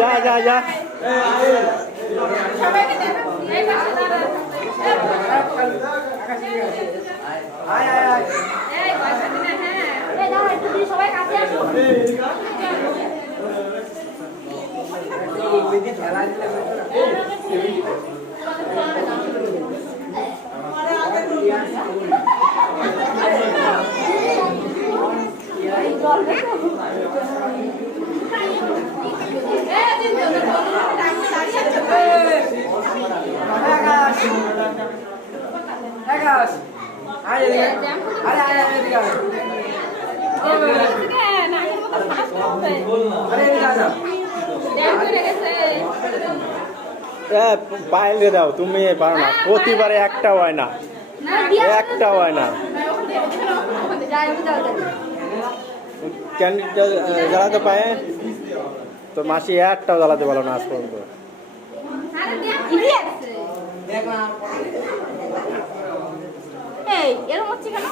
যা যা যা সবাই কাছে আসো পাইলে দাও তুমি পারো না প্রতিবারে একটা হয় না একটা হয় না ক্যান্ডিডেট জ্বালাতে পায় তো মাসি একটাও জ্বালাতে পারলো না আজ পর্যন্ত এই এরকম হচ্ছে কেন